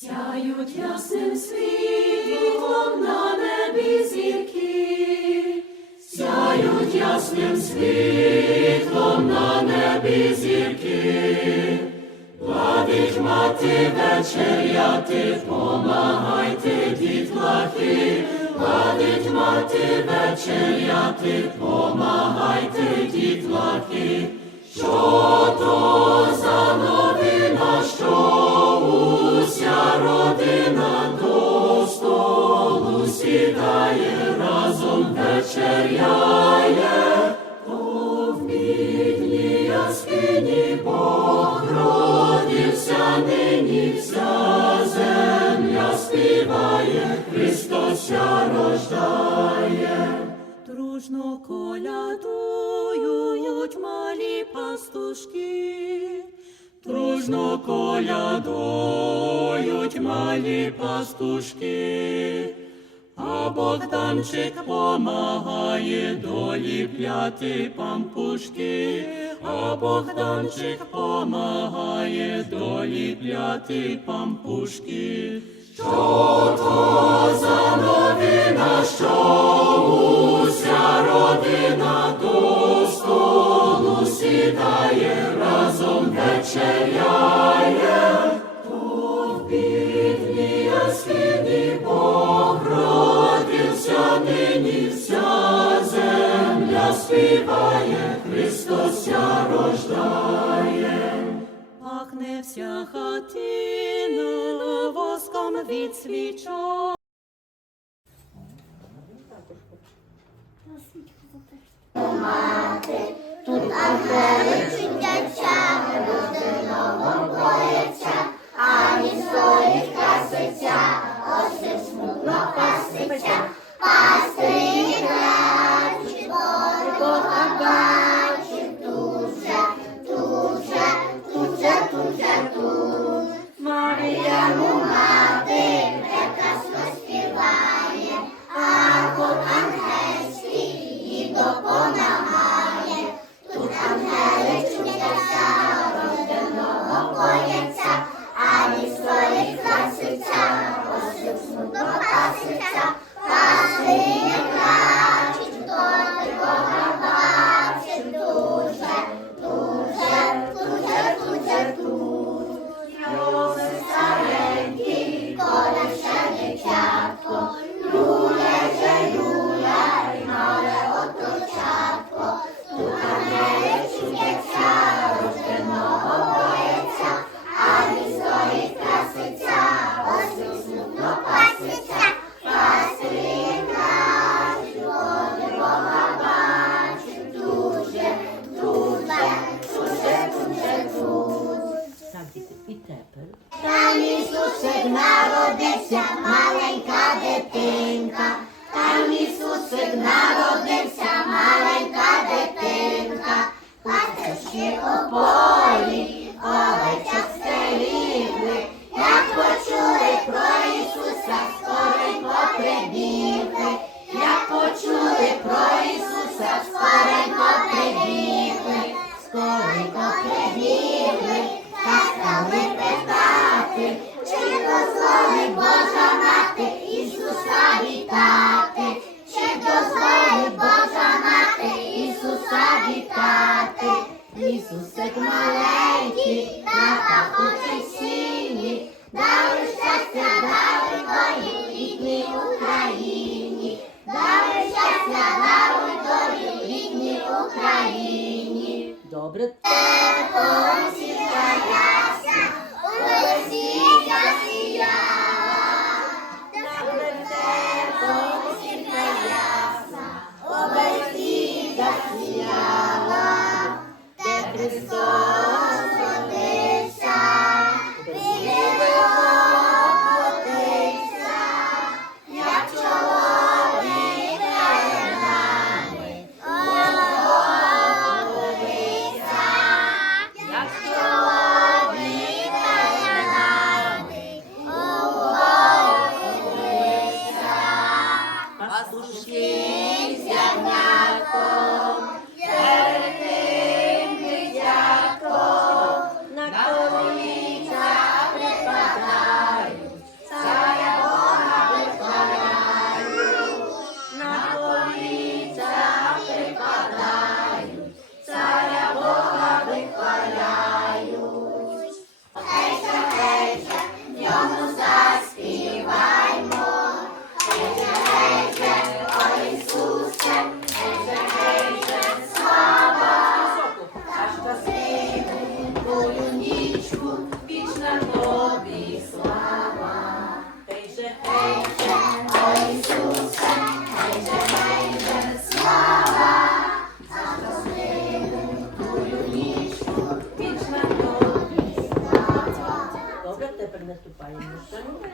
Сяють ясним світлом на небі зірки, сяють ясним світлом на небі зірки, Ладить мати вечеряти, помагайте, дітлахи, Ладить мати вечеряти, помагайте, дітлахи, що то Дружно колядують малі пастушки, дружно колядують малі пастушки, а Богданчик помагає доліпляти пампушки, а Богданчик помагає доліпляти пампушки. Що то за новина, воском від свічок. Так, народився, маленька дитинка. Там Ісусик народився, маленька дитинка. Пастушки у Ісусик маленький, на пахучій сіні, даруй щастя, даруй долі в Україні, даруй щастя, даруй долі в Україні. Добре Божечку, вічна тобі слава. Хей же, хей же, о Ісусе, хей же, хей же, слава. За щасливу тую нічку, вічна тобі слава. Добре, тепер наступаємо. Добре.